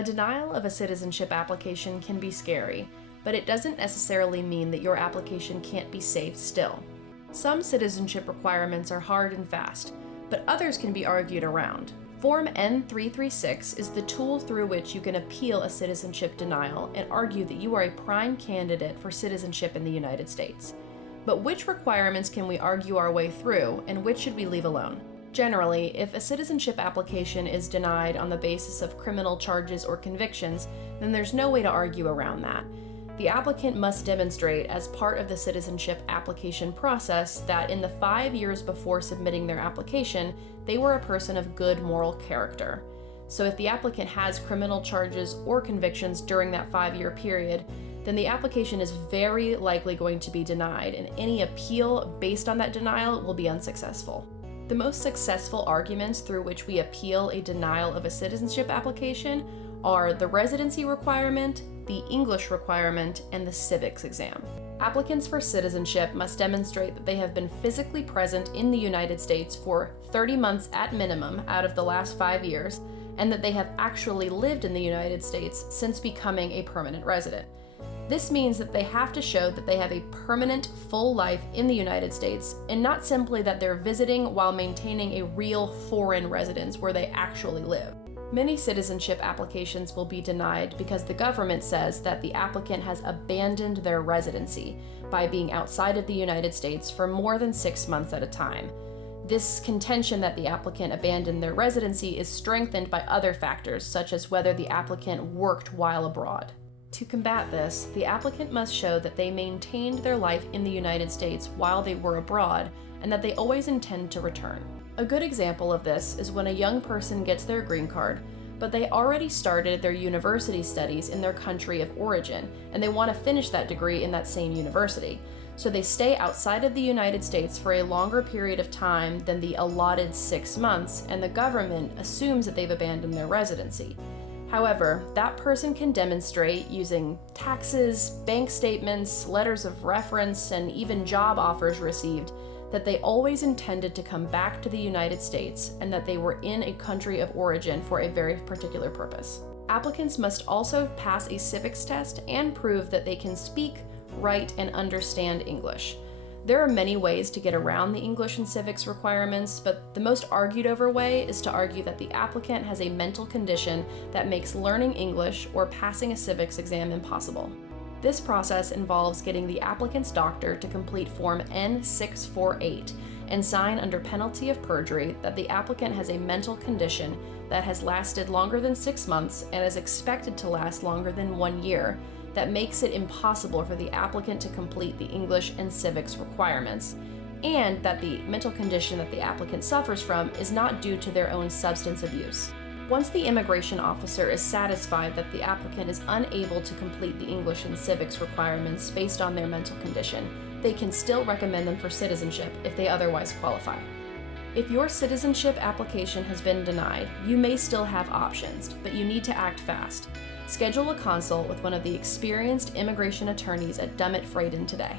A denial of a citizenship application can be scary, but it doesn't necessarily mean that your application can't be saved still. Some citizenship requirements are hard and fast, but others can be argued around. Form N-336 is the tool through which you can appeal a citizenship denial and argue that you are a prime candidate for citizenship in the United States. But which requirements can we argue our way through, and which should we leave alone? Generally, if a citizenship application is denied on the basis of criminal charges or convictions, then there's no way to argue around that. The applicant must demonstrate as part of the citizenship application process that in the 5 years before submitting their application, they were a person of good moral character. So if the applicant has criminal charges or convictions during that 5-year period, then the application is very likely going to be denied, and any appeal based on that denial will be unsuccessful. The most successful arguments through which we appeal a denial of a citizenship application are the residency requirement, the English requirement, and the civics exam. Applicants for citizenship must demonstrate that they have been physically present in the United States for 30 months at minimum out of the last 5 years, and that they have actually lived in the United States since becoming a permanent resident. This means that they have to show that they have a permanent, full life in the United States, and not simply that they're visiting while maintaining a real foreign residence where they actually live. Many citizenship applications will be denied because the government says that the applicant has abandoned their residency by being outside of the United States for more than 6 months at a time. This contention that the applicant abandoned their residency is strengthened by other factors, such as whether the applicant worked while abroad. To combat this, the applicant must show that they maintained their life in the United States while they were abroad, and that they always intend to return. A good example of this is when a young person gets their green card, but they already started their university studies in their country of origin, and they want to finish that degree in that same university. So they stay outside of the United States for a longer period of time than the allotted 6 months, and the government assumes that they've abandoned their residency. However, that person can demonstrate using taxes, bank statements, letters of reference, and even job offers received that they always intended to come back to the United States and that they were in a country of origin for a very particular purpose. Applicants must also pass a civics test and prove that they can speak, write, and understand English. There are many ways to get around the English and civics requirements, but the most argued over way is to argue that the applicant has a mental condition that makes learning English or passing a civics exam impossible. This process involves getting the applicant's doctor to complete Form N-648 and sign under penalty of perjury that the applicant has a mental condition that has lasted longer than 6 months and is expected to last longer than 1 year, that makes it impossible for the applicant to complete the English and civics requirements, and that the mental condition that the applicant suffers from is not due to their own substance abuse. Once the immigration officer is satisfied that the applicant is unable to complete the English and civics requirements based on their mental condition, they can still recommend them for citizenship if they otherwise qualify. If your citizenship application has been denied, you may still have options, but you need to act fast. Schedule a consult with one of the experienced immigration attorneys at Dummit Fradin today.